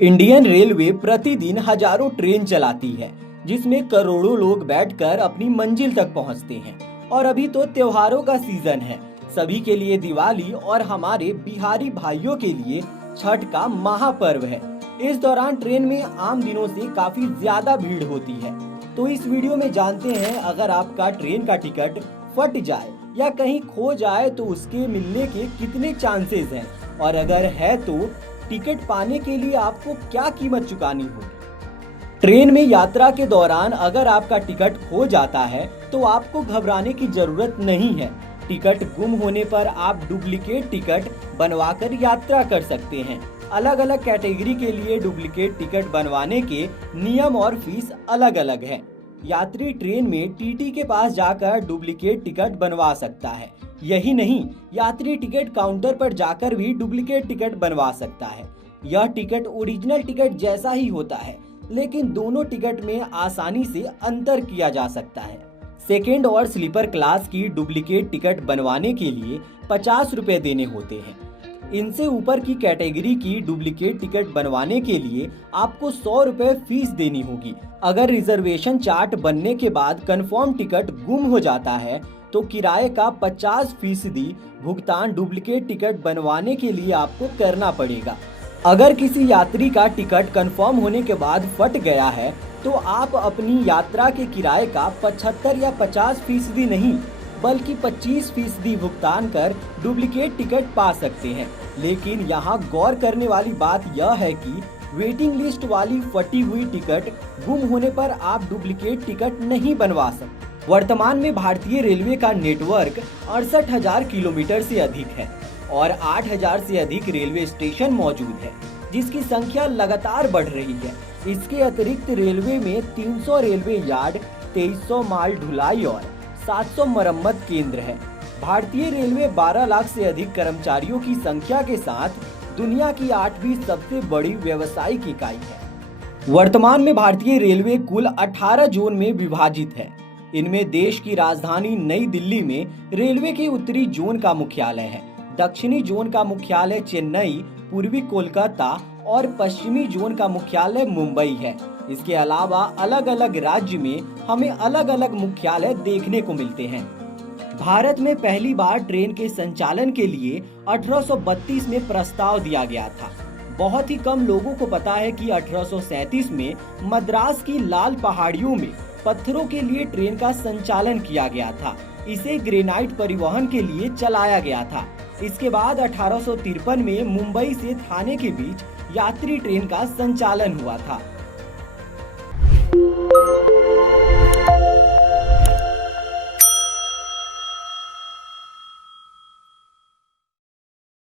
Indian railway प्रतिदिन हजारों train चलाती है, जिसमें करोड़ों लोग बैठकर अपनी मंजिल तक पहुंचते हैं। और अभी तो त्योहारों का सीजन है, सभी के लिए दिवाली और हमारे बिहारी भाइयों के लिए छठ का महापर्व है। इस दौरान ट्रेन में आम दिनों से काफी ज्यादा भीड़ होती है। तो इस वीडियो में जानते हैं, अगर आपका ट्रेन का टिकट फट जाए या कहीं खो जाए तो उसके मिलने के कितने चांसेस हैं, और अगर है तो टिकट पाने के लिए आपको क्या कीमत चुकानी होगी। ट्रेन में यात्रा के दौरान अगर आपका टिकट खो जाता है तो आपको घबराने की जरूरत नहीं है। टिकट गुम होने पर आप डुप्लीकेट टिकट बनवाकर यात्रा कर सकते हैं। अलग अलग कैटेगरी के लिए डुप्लीकेट टिकट बनवाने के नियम और फीस अलग अलग है। यात्री ट्रेन में टीटी के पास जाकर डुप्लीकेट टिकट बनवा सकता है। यही नहीं, यात्री टिकट काउंटर पर जाकर भी डुप्लीकेट टिकट बनवा सकता है। यह टिकट ओरिजिनल टिकट जैसा ही होता है, लेकिन दोनों टिकट में आसानी से अंतर किया जा सकता है। सेकेंड और स्लीपर क्लास की डुप्लीकेट टिकट बनवाने के लिए 50 रुपए देने होते हैं। इनसे ऊपर की कैटेगरी की डुप्लीकेट टिकट बनवाने के लिए आपको 100 रुपए फीस देनी होगी। अगर रिजर्वेशन चार्ट बनने के बाद कंफर्म टिकट गुम हो जाता है तो किराए का 50% भुगतान डुप्लीकेट टिकट बनवाने के लिए आपको करना पड़ेगा। अगर किसी यात्री का टिकट कंफर्म होने के बाद फट गया है तो आप अपनी यात्रा के किराए का 75 या 50% नहीं बल्कि 25% भुगतान कर डुप्लीकेट टिकट पा सकते हैं। लेकिन यहाँ गौर करने वाली बात यह है कि वेटिंग लिस्ट वाली फटी हुई टिकट गुम होने पर आप डुप्लीकेट टिकट नहीं बनवा सकते। वर्तमान में भारतीय रेलवे का नेटवर्क 68,000 किलोमीटर से अधिक है और 8,000 से अधिक रेलवे स्टेशन मौजूद है, जिसकी संख्या लगातार बढ़ रही है। इसके अतिरिक्त रेलवे में 300 रेलवे यार्ड, 2300 माल ढुलाई और 700 मरम्मत केंद्र है। भारतीय रेलवे 12 लाख से अधिक कर्मचारियों की संख्या के साथ दुनिया की 8वीं सबसे बड़ी व्यावसायिक इकाई है। वर्तमान में भारतीय रेलवे कुल 18 जोन में विभाजित है। इनमें देश की राजधानी नई दिल्ली में रेलवे के उत्तरी जोन का मुख्यालय है, दक्षिणी जोन का मुख्यालय चेन्नई, पूर्वी कोलकाता और पश्चिमी जोन का मुख्यालय मुंबई है। इसके अलावा अलग अलग राज्य में हमें अलग अलग मुख्यालय देखने को मिलते हैं। भारत में पहली बार ट्रेन के संचालन के लिए 1832 में प्रस्ताव दिया गया था। बहुत ही कम लोगों को पता है कि 1837 में मद्रास की लाल पहाड़ियों में पत्थरों के लिए ट्रेन का संचालन किया गया था। इसे ग्रेनाइट परिवहन के लिए चलाया गया था। इसके बाद 1853 में मुंबई से थाने के बीच यात्री ट्रेन का संचालन हुआ था।